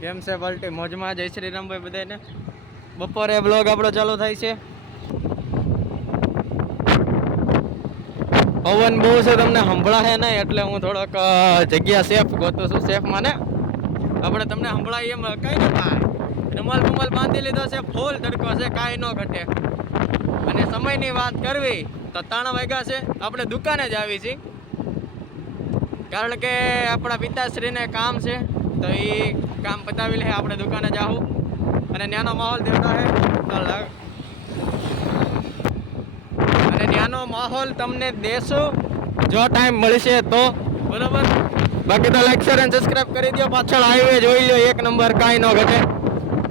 કેમ છે પલટી મોજમાં? જય શ્રી રામભાઈ બધાને. બપોરે બ્લોગ આપણો ચાલુ થાય છે. પવન બહુ છે, તમને સંભળાશે નહીં એટલે હું થોડોક જગ્યા સેફ ગોતું છું. સેફમાં ને આપણે તમને સંભળાય એમ કઈ ન થાય. રૂમાલ રૂમાલ બાંધી લીધો છે, ફૂલ તડકો છે, કાંઈ ન ઘટે. અને સમયની વાત કરવી તો 3 વાગ્યા છે, આપણે દુકાને જ આવી છીએ. કારણ કે આપણા પિતાશ્રીને કામ છે, તો એ કામ પતાવી લે આપણે દુકાને જાવું. અને ત્યાંનો માહોલ દેતા હે અલગ, અને ત્યાંનો માહોલ તમને દેશું જો ટાઈમ મળશે તો, બરોબર. બાકી તો લાઈક શેર અને સબસ્ક્રાઇબ કરી દો. પાછળ હાઈવે જોઈ લો, 1 નંબર, કાંઈ ન ઘટે.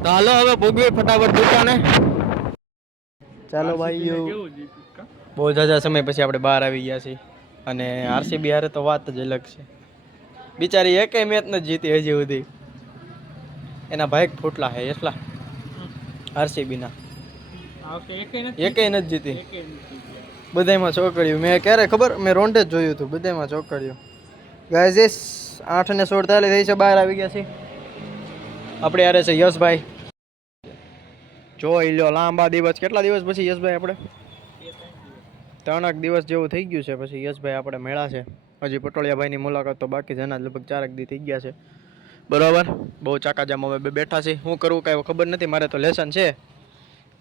તો હાલો હવે ભોગવી ફટાફટ દુકાને. ચાલો ભાઈઓ, બહુ ઝાઝા સમય પછી આપણે બહાર આવી ગયા છીએ. અને આરસીબી હારે તો વાત જ અલગ છે. બિચારી એકેય મેચ નથી જીતી હજી સુધી. એના ભાઈ ફૂટલા હે એટલા આરસીબીના, એકેય નથી જીતી. બધામાં ચોકડ્યું. મેં ક્યારે ખબર, મેં રોંડે જ જોયું હતું, બધામાં ચોકડ્યું. ગાઈઝ 8:16 થઈ છે, બહાર આવી ગયા છે. આપણે યારે છે યશભાઈ. જોઈ લો, લાંબા દિવસ, કેટલા દિવસ પછી યશભાઈ આપણે 3 દિવસ જેવું થઈ ગયું છે પછી યશભાઈ આપણે મેળા છે. હજી પટોળિયાભાઈની મુલાકાત તો બાકી છે, એના લગભગ 4 દી થઈ ગયા છે, બરોબર. બહુ ચાકાજામ હવે બેઠા છે. શું કરવું કાંઈ ખબર નથી. મારે તો લેસન છે,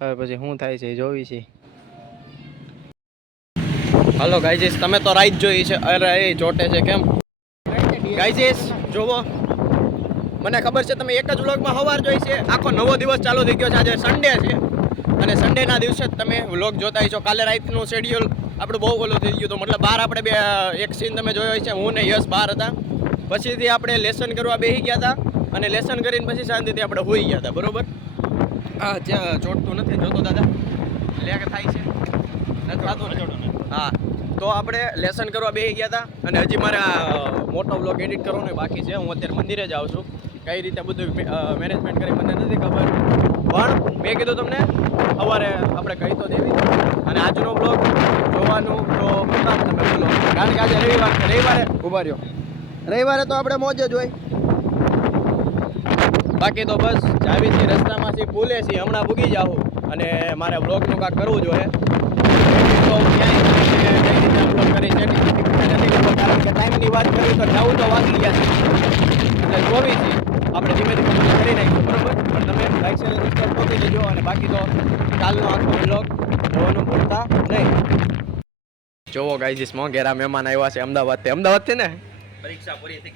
હવે પછી શું થાય છે જોવી છે. હાલો ગાઈજીસ, તમે તો રાઈટ જોઈ છે. અરે એ ચોટે છે કેમ ગાઈજીસ? જોવો, મને ખબર છે તમે એક જ વ્લોગમાં સવાર જોઈ છે. આખો નવો દિવસ ચાલુ થઈ ગયો છે. આજે સન્ડે છે, અને સન્ડેના દિવસે જ તમે વ્લોગ જોતા છો. કાલે રાતનું શેડ્યુલ આપણું બહુ ઓલું થઈ ગયું હતું. મતલબ બહાર આપણે એક સીન તમે જોયો છે, હું ને યશ બહાર હતા. પછીથી આપણે લેસન કરવા બેસી ગયા હતા, અને લેસન કરીને પછી શાંતિથી આપણે હોઈ ગયા હતા, બરોબર. હા, જ્યાં ચોટતું નથી જોતો દાદા, લેગ થાય છે, નથી થતું. હા, તો આપણે લેસન કરવા બેસી ગયા હતા, અને હજી મારે આ મોટો વ્લોગ એડિટ કરવાનો બાકી છે. હું અત્યારે મંદિરે જ આવું છું. કઈ રીતે બધું મેનેજમેન્ટ કરી મને નથી ખબર, પણ મેં કીધું તમને સવારે આપણે કહી તો દેવી. અને આજનો બ્લોગ જોવાનું તો તમે બોલો, કારણ કે આજે રવિવારે ઉભા રહ્યો. રવિવારે તો આપણે મોજ જ હોય. બાકી તો બસ જાવી છીએ, રસ્તામાંથી ભૂલે છીએ, હમણાં ભૂગી જાઉં. અને મારે બ્લોગનું કાંઈક કરવું જોઈએ, તો ક્યાંય કઈ રીતે બ્લોગ કરી છે નથી. કારણ કે ટાઈમની વાત કરી તો જવું તો વાગી ગયા છે, એટલે જોવી છીએ આપણે ધીમે ધીમે કરી નાખીશું, બરોબર. પણ તમે લાઈક શેર સબસ્ક્રાઈબ કરી દેજો. અને બાકી તો કાલનો આખો બ્લોગ જોવાનું ભૂલતા નહીં. જોવો ગાઈજીસ, મોંઘેરા મહેમાન આવ્યા છે અમદાવાદથી ને.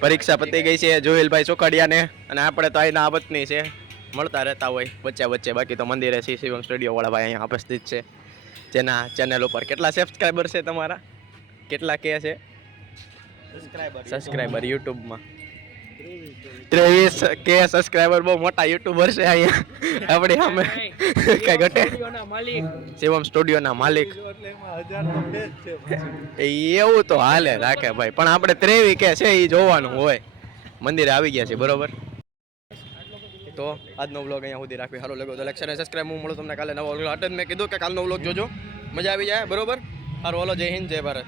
પરીક્ષા પતી ગઈ છે જોહેલભાઈ ચોકડિયાને, અને આપણે તો અહીંના આવતની છે, મળતા રહેતા હોય વચ્ચે વચ્ચે. બાકી તો મંદિરે શિવમ સ્ટુડિયો વાળા ભાઈ અહીંયા ઉપસ્થિત છે, જેના ચેનલ ઉપર કેટલા સબસ્ક્રાઈબર છે તમારા? કેટલા કે છે સબસ્ક્રાઈબર યુટ્યુબમાં? 23K subscriber. બહુ મોટા યુટ્યુબર છે અહીંયા આપણે સામે. કઈ ઘટે? શિવમ સ્ટુડિયોના માલિક. એવું તો હાલે રાખે ભાઈ, પણ આપણે 23K છે એ જોવાનું હોય. મંદિરે આવી ગયા છે, બરોબર. તો આજનો વ્લોગ અહીંયા સુધી રાખવી. સારું લાગ્યો તો લાઈક શેર અને સબસ્ક્રાઈબ. હું મળું તમને કાલે નવો વ્લોગ. મેં કીધું કે કાલનો વ્લોગ જોજો, મજા આવી જાય, બરોબર. સારું, હાલો, જય હિન્દ, જય ભારત.